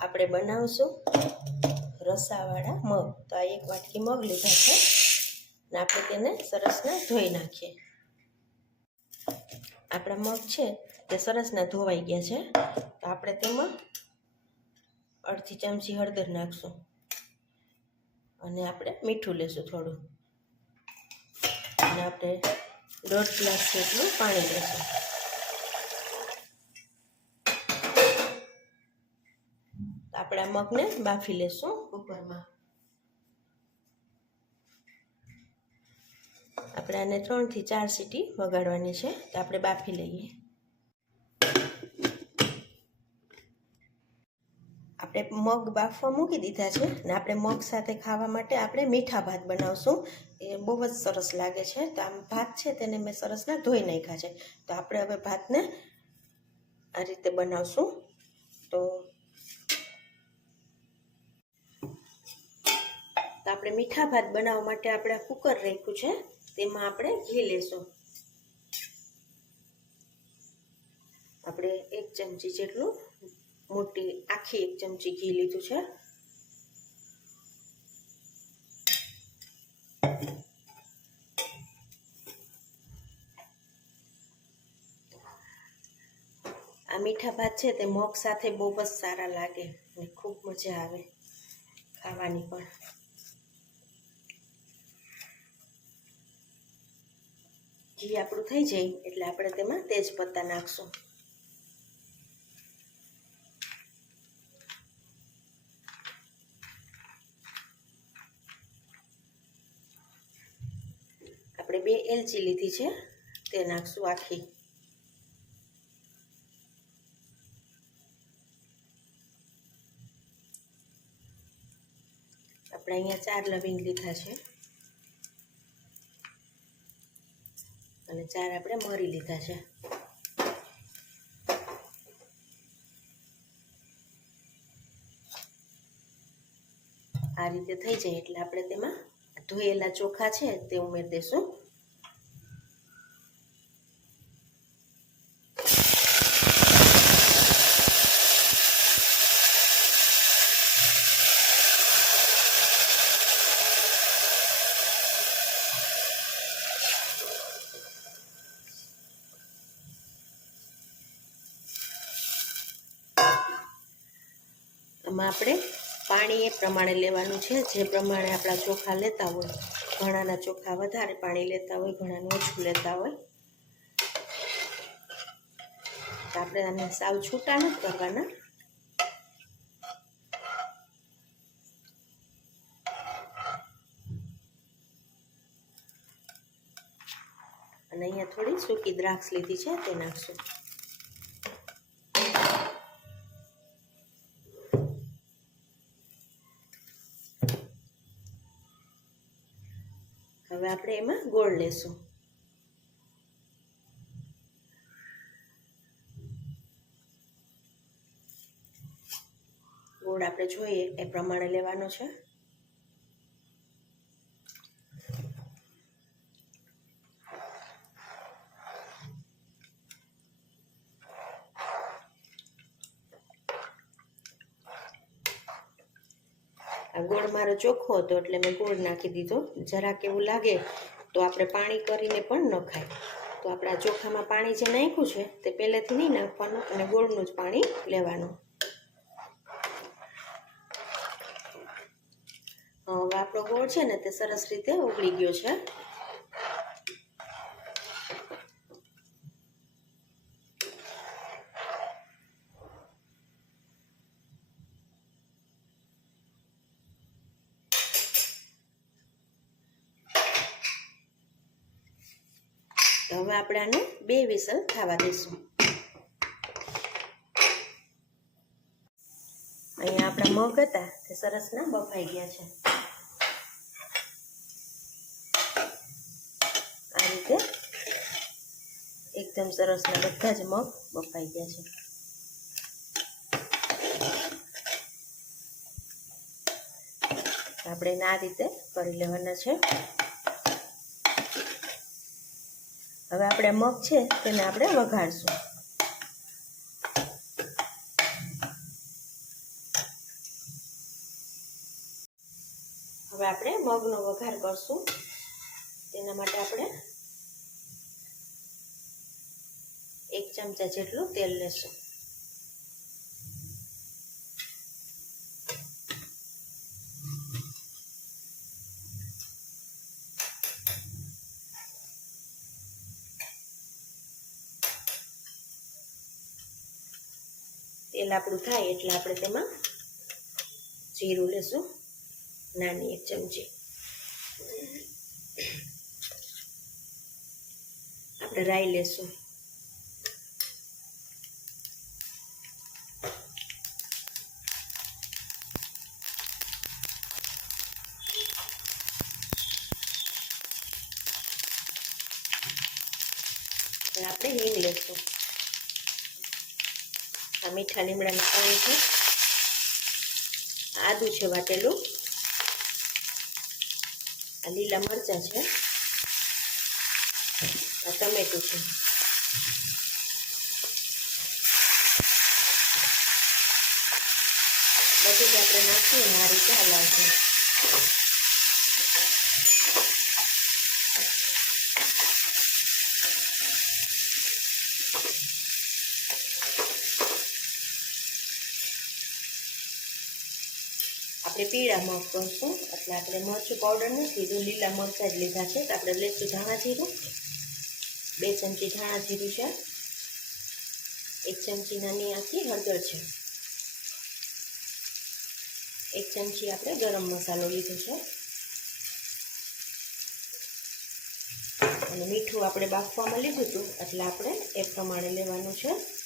આપણે બનાવશું રસાવાળા મગ. તો આ એક વાટકી મગ લીધા છે. ને આપણે તેને સરસના ધોઈ નાખીએ. આપણા મગ છે તે સરસના ધોવાઈ ગયા છે. તો આપણે તેમાં અડધી ચમચી હળદર નાખશું. અને આપણે મીઠું લેશું થોડું. અને આપણે દોઢ ગ્લાસ જેટલું પાણી લેશું. આપણે મગને બાફી લેશું કુકરમાં આપણે આને ત્રણથી ચાર સીટી વગાડવાની છે, તો આપણે બાફી લઈએ. આપણે મગ બાફવા મૂકી દીધા છે ને આપણે મગ સાથે ખાવા માટે આપણે મીઠા ભાત બનાવશું. એ બહુ જ સરસ લાગે છે, તો આમ ભાત છે તેને મેં સરસના ધોઈ નાખ્યા છે. તો આપણે હવે ભાતને આ રીતે બનાવશું. તો તો આપણે મીઠા ભાત બનાવવા માટે આપણે કુકર રાખ્યું છે, તેમાં આપણે ઘી લેશું. આપણે એક ચમચી જેટલું મોટી, આખી એક ચમચી ઘી લીધું છે. આ મીઠા ભાત છે તે મગ સાથે બહુ જ સારા લાગે અને ખૂબ મજા આવે ખાવાની પણ. ઘી આપણું થઈ જાય એટલે આપણે તેમાં તેજપત્તા નાખશું. આપણે બે એલચી લીધી છે, તે નાખશું આખી. આપણે અહીંયા ચાર લવિંગ લીધા છે. અને ચાર આપણે મરી લીધા છે. આ રીતે થઈ જાય એટલે આપણે તેમાં ધોયેલા ચોખા છે તે ઉમેરી દઈશું આમાં આપણે પાણી એ પ્રમાણે લેવાનું છે. જે પ્રમાણે આપણા ચોખા લેતા હોય, ઘણાના ચોખા વધારે પાણી લેતા હોય, ઘણાનું ઓછું લેતા હોય. તો આપણે આને સાવ છૂટા નથી કરવાના. અને અહીંયા થોડી સૂકી દ્રાક્ષ લીધી છે, તે નાખશું. આપણે એમાં ગોળ લેશું. ગોળ આપણે જોઈએ એ પ્રમાણે લેવાનો છે. ગોળ મારો ચોખ્ખો હતો એટલે મેં ગોળ નાખી દીધો. જરાક એવું લાગે તો આપણે પાણી કરીને પણ ન ખાય. તો આપણે ચોખામાં પાણી જે નાખ્યું છે તે પહેલેથી નહીં નાખવાનું અને ગોળનું જ પાણી લેવાનું. હવે આપણો ગોળ છે ને તે સરસ રીતે ઉગળી ગયો છે. તો હવે આપણે આને બે વિસલ થવા દઈશું. અહીંયા આપણા મગ હતા તે સરસના બફાઈ ગયા છે. આ રીતે એકદમ સરસના બધા જ મગ બફાઈ ગયા છે. આપણે આ રીતે કરી લેવાના છે. હવે આપણે મગ છે તેને આપણે વઘારશું. હવે આપણે મગનો વઘાર કરશું. તેના માટે આપણે એક ચમચા જેટલું તેલ લેશું. તેલ આપણું થાય એટલે આપણે તેમાં જીરું લેશું નાની એક ચમચી. આપણે રાઈ લેશું આપણે હિંગ લેશું આ મીઠા લીમડાના પાણી છે. આદુ છે વાટેલું. આ લીલા મરચાં છે. આ ટમેટું છે. બધું આપણે નાખીએ આ રીતે હલાવશું આપણે પીળા મગ કરશું. એટલે આપણે મરચું પાવડર નથી લીધું લીલા મરચાં જ લીધા છે. તો આપણે લઈશું ધાણા જીરું. બે ચમચી ધાણા જીરું છે. એક ચમચી નાની આખી હળદર છે. એક ચમચી આપણે ગરમ મસાલો લીધો છે. અને મીઠું આપણે બાફવામાં લીધું હતું. એટલે આપણે એ પ્રમાણે લેવાનું છે.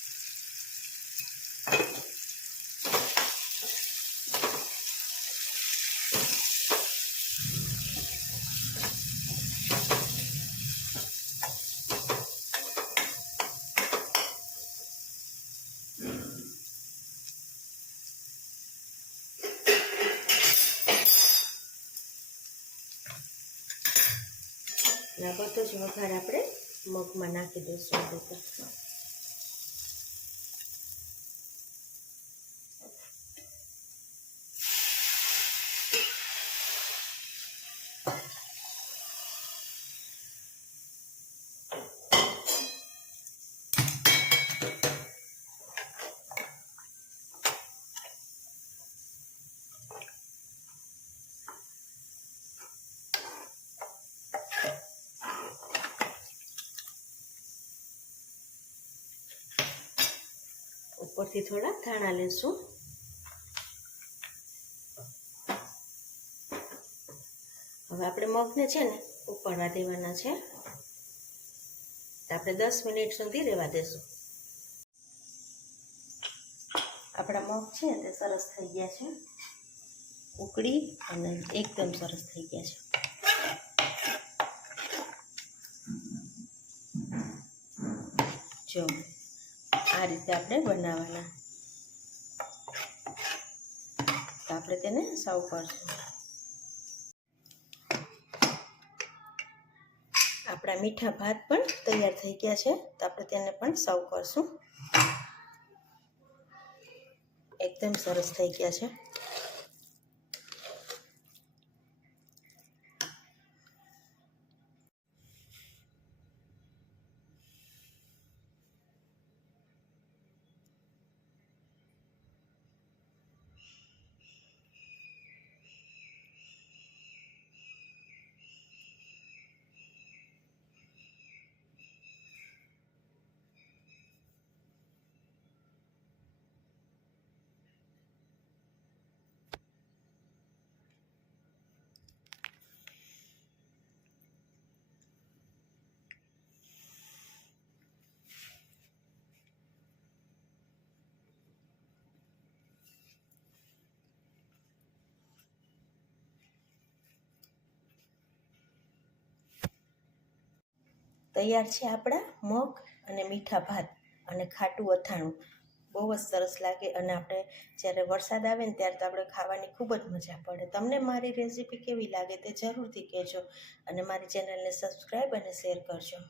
આ બધો જ આપણે મગમાં નાખી દઈશું. ઉપરથી થોડા ધાણા લેશું. હવે આપણે મગને છે ને ઉપાડવા દેવાના છે. આપણે દસ મિનિટ સુધી રહેવા દેશું. આપણા મગ છે તે સરસ થઈ ગયા છે. ઉકળી અને એકદમ સરસ થઈ ગયા છે. જો આ રીતે આપણે બનાવવાના. તો આપણે તેને સર્વ કરશું. આપણા મીઠા ભાત પણ તૈયાર થઈ ગયા છે, તો આપણે તેને પણ સર્વ કરશું. એકદમ સરસ થઈ ગયા છે. તૈયાર છે આપણા મગ અને મીઠા ભાત અને ખાટું અથાણું. બહુ જ સરસ લાગે અને આપણે જ્યારે વરસાદ આવે ને ત્યારે તો આપણે ખાવાની ખૂબ જ મજા પડે. તમને મારી રેસીપી કેવી લાગે તે જરૂરથી કહેજો અને મારી ચેનલને સબસ્ક્રાઈબ અને શેર કરજો.